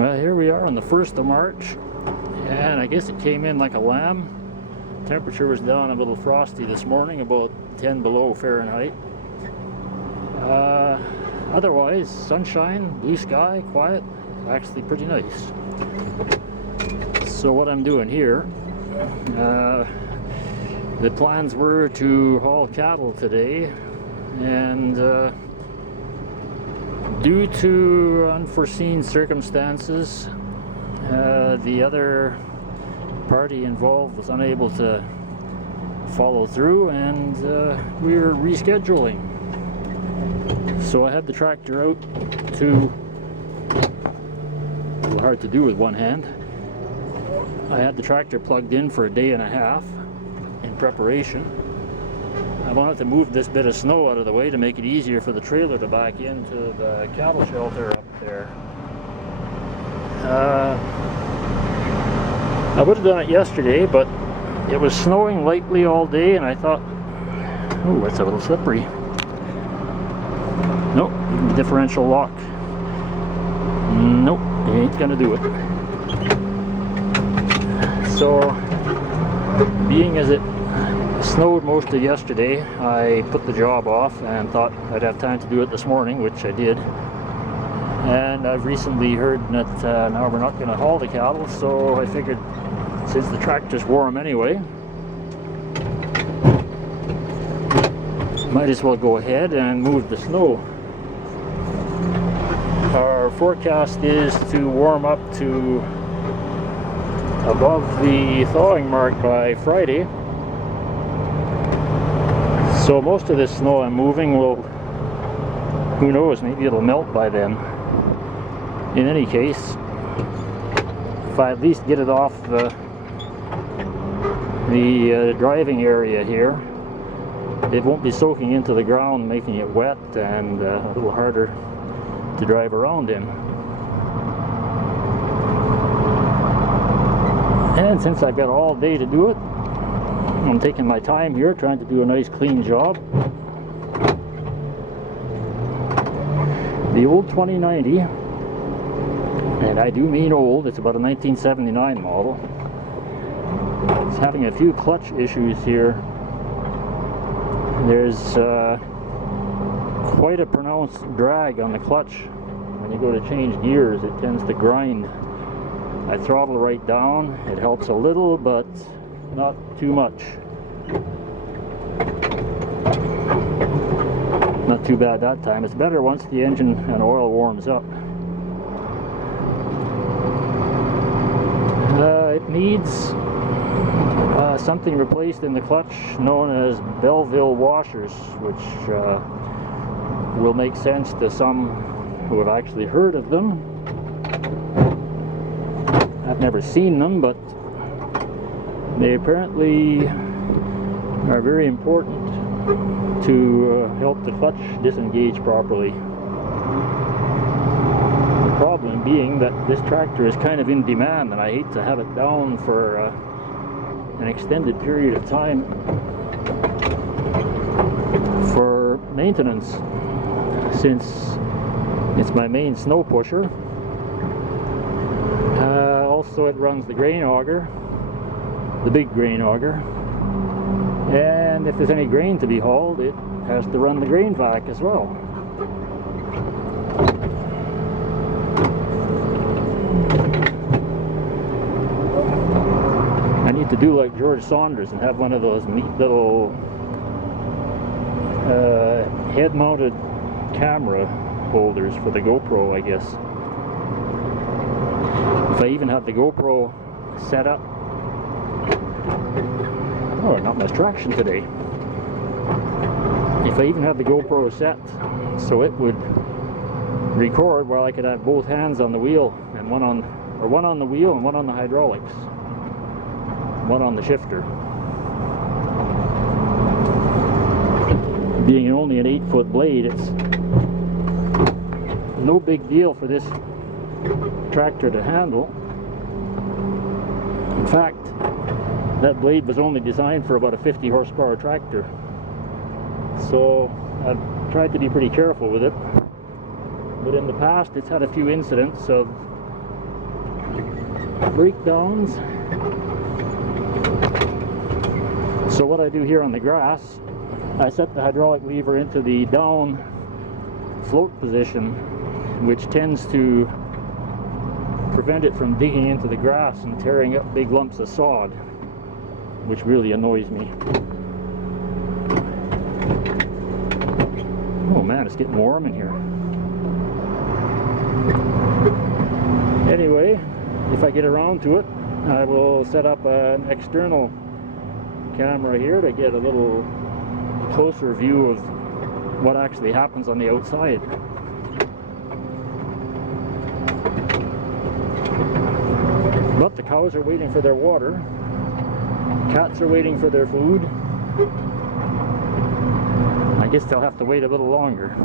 Well, here we are on the 1st of March, and I guess it came in like a lamb. Temperature was down a little frosty this morning, about 10 below Fahrenheit. Otherwise, sunshine, blue sky, quiet, actually pretty nice. So what I'm doing here, the plans were to haul cattle today, and due to unforeseen circumstances, the other party involved was unable to follow through, and we're rescheduling. So I had the tractor out to, a little hard to do with one hand. I had the tractor plugged in for a day and a half in preparation. I wanted to move this bit of snow out of the way to make it easier for the trailer to back into the cattle shelter up there. I would have done it yesterday, but it was snowing lightly all day, and I thought, oh, that's a little slippery. Nope, differential lock. Nope, ain't gonna do it. So, being as it snowed most of yesterday, I put the job off and thought I'd have time to do it this morning, which I did. And I've recently heard that now we're not going to haul the cattle, so I figured since the tractor's warm anyway, might as well go ahead and move the snow. Our forecast is to warm up to above the thawing mark by Friday. So most of this snow I'm moving will, who knows, maybe it'll melt by then. In any case, if I at least get it off the driving area here, it won't be soaking into the ground, making it wet and a little harder to drive around in. And since I've got all day to do it, I'm taking my time here, trying to do a nice clean job. The old 2090, and I do mean old, it's about a 1979 model, it's having a few clutch issues here. There's quite a pronounced drag on the clutch. When you go to change gears, it tends to grind. I throttle right down, it helps a little, but not too much. Not too bad that time. It's better once the engine and oil warms up. It needs something replaced in the clutch known as Belleville washers, which will make sense to some who have actually heard of them. I've never seen them, but they apparently are very important to help the clutch disengage properly. The problem being that this tractor is kind of in demand, and I hate to have it down for an extended period of time for maintenance, since it's my main snow pusher. Also, it runs the grain auger, the big grain auger, and if there's any grain to be hauled, it has to run the grain vac as well. I need to do like George Saunders and have one of those neat little head-mounted camera holders for the Gopro, I guess. If I even have the GoPro set up. Oh, not much traction today. If I even have the GoPro set so it would record while I could have both hands on the wheel, and one on the wheel and one on the hydraulics, one on the shifter. Being only an 8-foot blade, it's no big deal for this tractor to handle. In fact, that blade was only designed for about a 50 horsepower tractor, so I've tried to be pretty careful with it. But in the past, it's had a few incidents of breakdowns. So what I do here on the grass, I set the hydraulic lever into the down float position, which tends to prevent it from digging into the grass and tearing up big lumps of sod, which really annoys me. Oh man, it's getting warm in here. Anyway, if I get around to it, I will set up an external camera here to get a little closer view of what actually happens on the outside. But the cows are waiting for their water, cats are waiting for their food. I guess they'll have to wait a little longer.